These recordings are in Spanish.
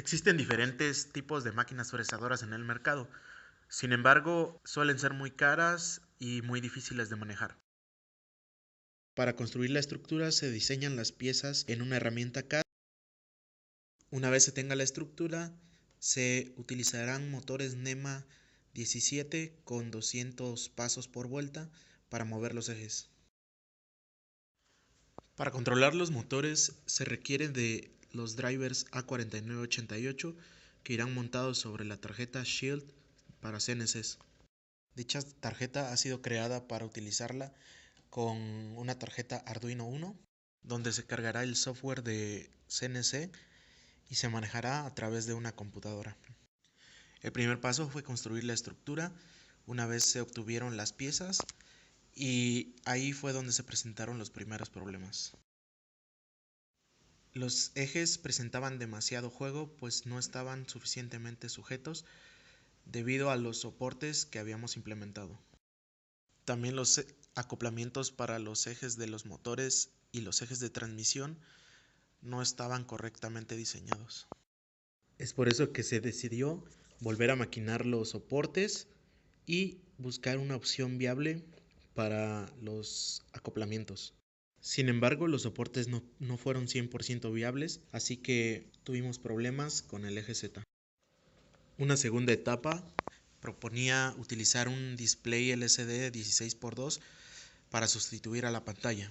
Existen diferentes tipos de máquinas fresadoras en el mercado. Sin embargo, suelen ser muy caras y muy difíciles de manejar. Para construir la estructura se diseñan las piezas en una herramienta CAD. Una vez se tenga la estructura, se utilizarán motores NEMA 17 con 200 pasos por vuelta para mover los ejes. Para controlar los motores se requieren de los drivers A4988 que irán montados sobre la tarjeta Shield para CNCs. Dicha tarjeta ha sido creada para utilizarla con una tarjeta Arduino Uno, donde se cargará el software de CNC y se manejará a través de una computadora. El primer paso fue construir la estructura. Una vez se obtuvieron las piezas, y ahí fue donde se presentaron los primeros problemas. Los ejes presentaban demasiado juego, pues no estaban suficientemente sujetos debido a los soportes que habíamos implementado. También los acoplamientos para los ejes de los motores y los ejes de transmisión no estaban correctamente diseñados. Es por eso que se decidió volver a maquinar los soportes y buscar una opción viable para los acoplamientos. Sin embargo, los soportes no fueron 100% viables, así que tuvimos problemas con el eje Z. Una segunda etapa proponía utilizar un display LCD 16x2 para sustituir a la pantalla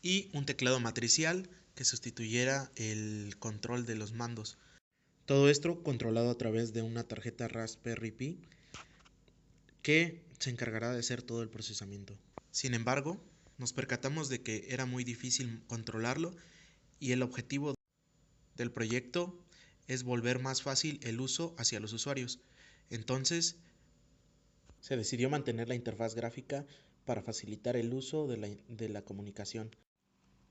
y un teclado matricial que sustituyera el control de los mandos. Todo esto controlado a través de una tarjeta Raspberry Pi que se encargará de hacer todo el procesamiento. Sin embargo, nos percatamos de que era muy difícil controlarlo y el objetivo del proyecto es volver más fácil el uso hacia los usuarios. Entonces, se decidió mantener la interfaz gráfica para facilitar el uso de la comunicación,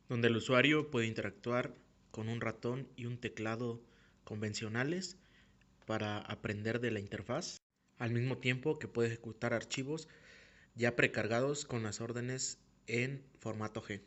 donde el usuario puede interactuar con un ratón y un teclado convencionales para aprender de la interfaz, al mismo tiempo que puede ejecutar archivos ya precargados con las órdenes en formato G.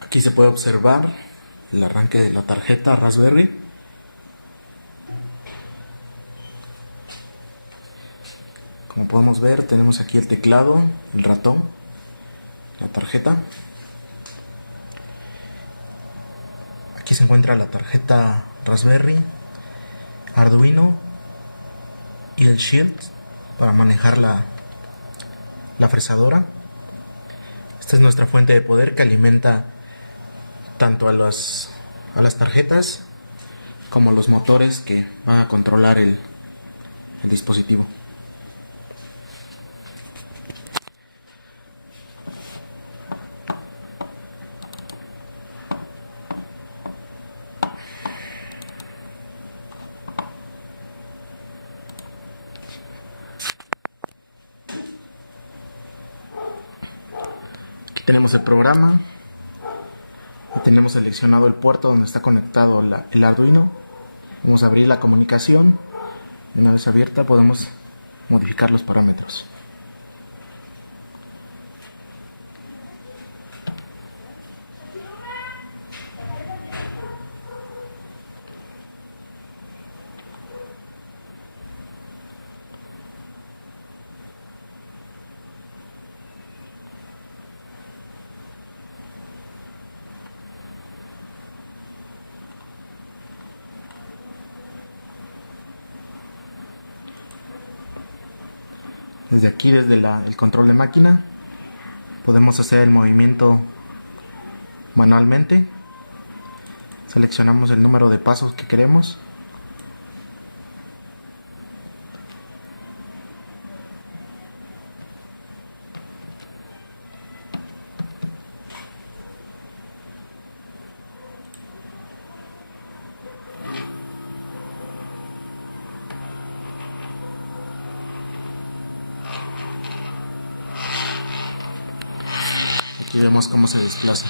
Aquí se puede observar el arranque de la tarjeta Raspberry. Como podemos ver, tenemos aquí el teclado, el ratón, la tarjeta. Aquí se encuentra la tarjeta Raspberry, Arduino y el Shield para manejar la fresadora. Esta es nuestra fuente de poder que alimenta tanto a las tarjetas como a los motores que van a controlar el dispositivo. Aquí tenemos el programa. Tenemos seleccionado el puerto donde está conectado el Arduino. Vamos a abrir la comunicación. Una vez abierta podemos modificar los parámetros. Desde aquí, desde el control de máquina, podemos hacer el movimiento manualmente. Seleccionamos el número de pasos que queremos. Aquí vemos cómo se desplaza.